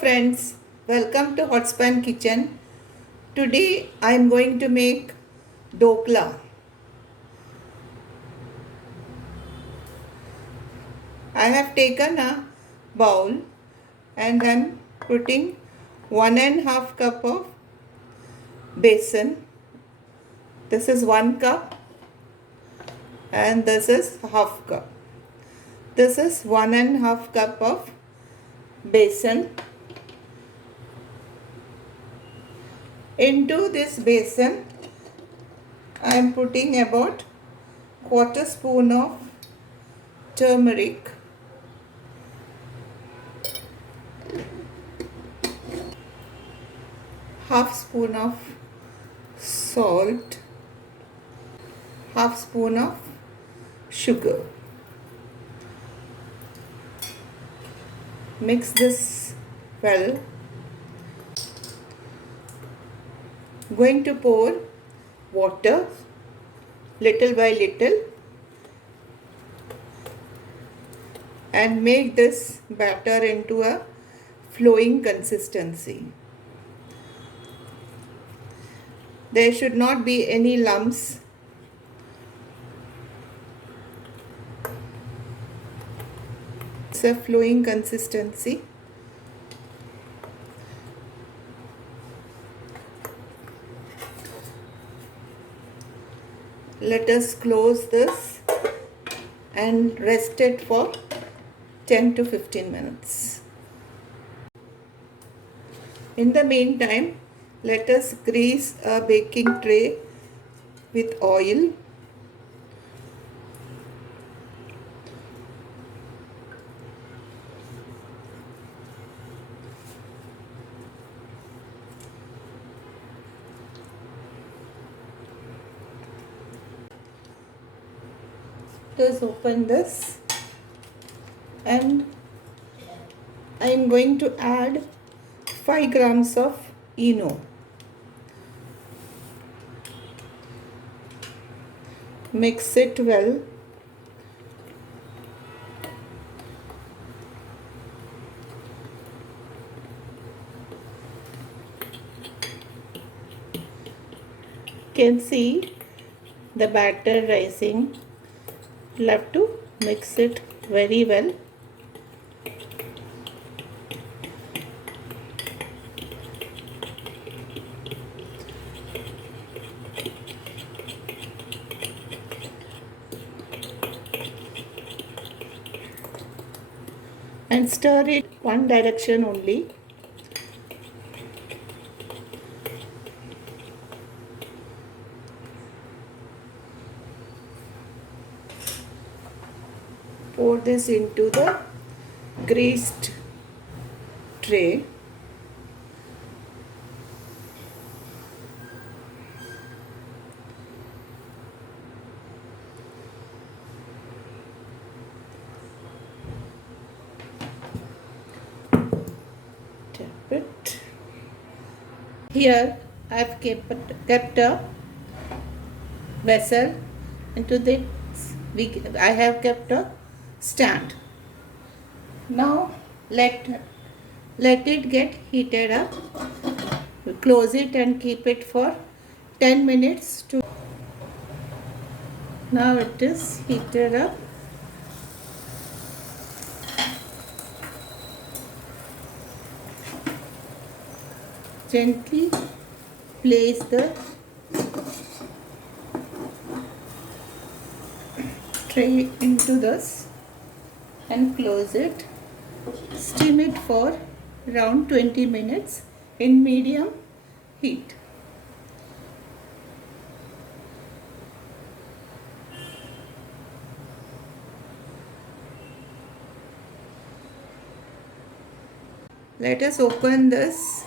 friends, welcome to hotspankitchen. Today I am going to make dokla. I have taken a bowl and I am putting 1.5 cup of besan. This is 1 cup and this is half cup. This is 1.5 cup of besan. Into this besan I am putting about quarter spoon of turmeric, half spoon of salt, half spoon of sugar. Mix this well. Going to pour water little by little and make this batter into a flowing consistency. There should not be any lumps. It's a flowing consistency. Let us close this and rest it for 10 to 15 minutes. In the meantime, let us grease a baking tray with oil. Just open this and I am going to add 5 grams of ENO. Mix it well. You can see the batter rising. You'll have to mix it very well. And stir it one direction only. Pour this into the greased tray. Tap it. Here I have kept a vessel. Into this I have kept a stand. Now let it get heated up. Close it and keep it for 10 minutes to. Now it is heated up. Gently place the tray into this and close it. Steam it for around 20 minutes in medium heat. Let us open this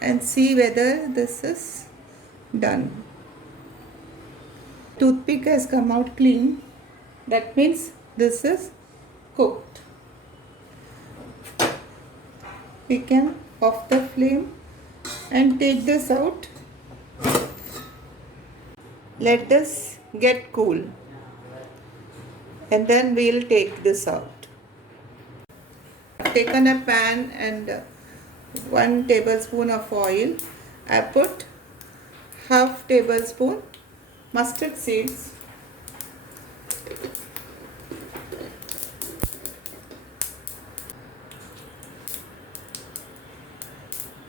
and see whether this is done. Toothpick has come out clean. That means this is cooked. We can off the flame and take this out. Let this get cool and then we'll take this out. taken a pan and 1 tablespoon of oil. I put half tablespoon mustard seeds,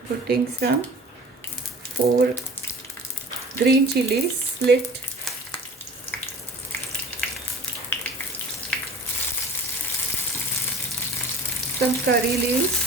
putting some 4 green chillies split, some curry leaves,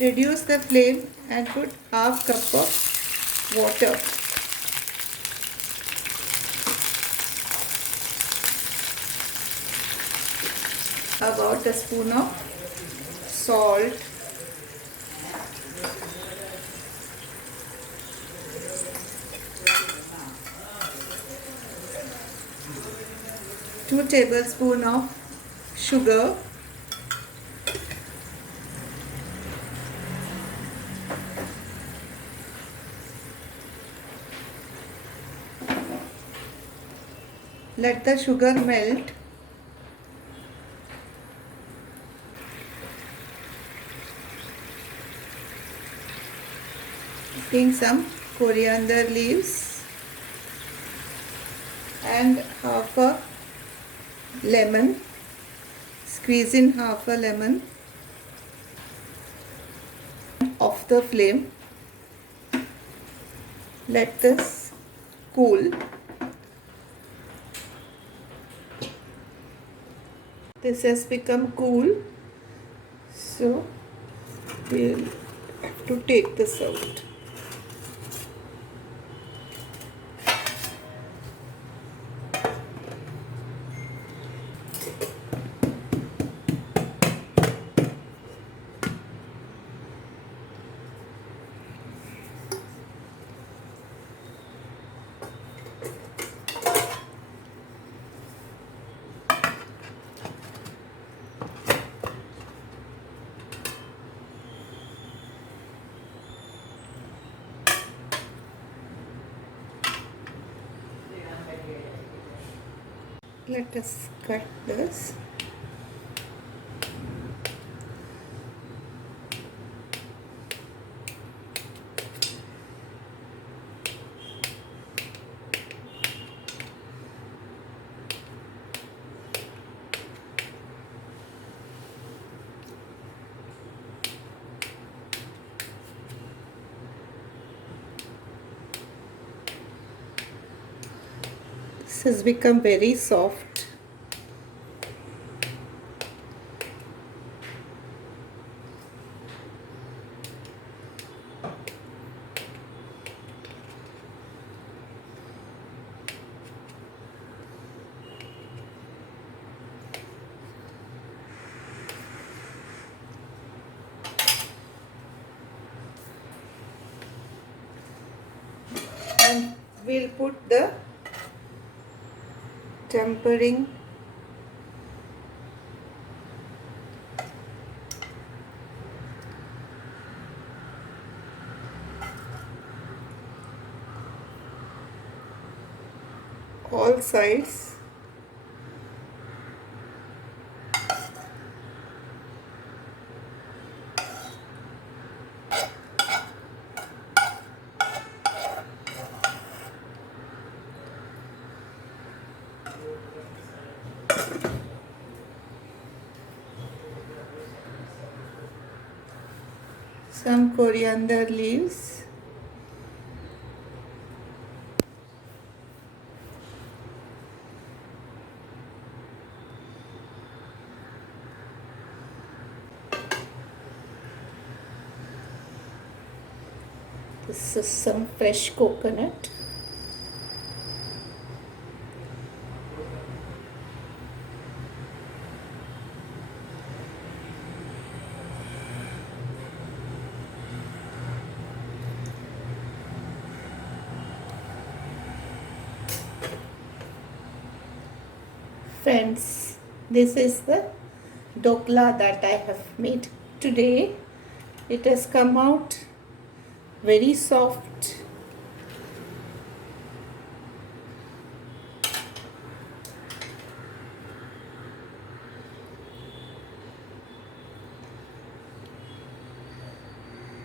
reduce the flame and put half cup of water. About a spoon of salt, two tablespoons of sugar, let the sugar melt. Putting some coriander leaves and half a lemon, squeeze in half a lemon. Off the flame, let this cool. This has become cool, so we'll have to take this out. Let us cut this. This has become very soft. And we'll put the tempering all sides. Some coriander leaves, this is some fresh coconut, friends. This is the dokla that I have made. today it has come out very soft.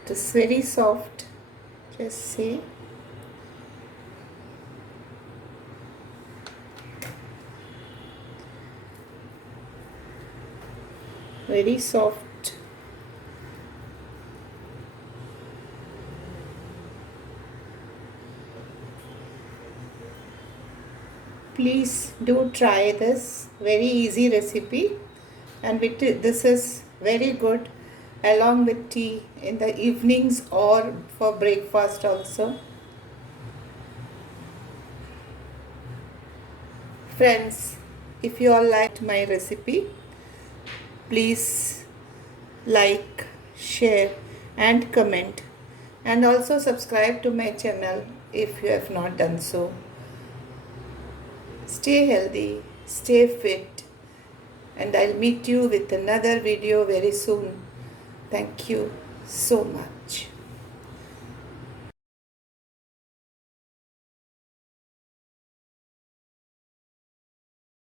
It is very soft, just see. Very soft. Please do try this very easy recipe, and this is very good along with tea in the evenings or for breakfast also. Friends, if you all liked my recipe, please like, share and comment, and also subscribe to my channel if you have not done so. Stay healthy, stay fit, and I'll meet you with another video very soon. Thank you so much.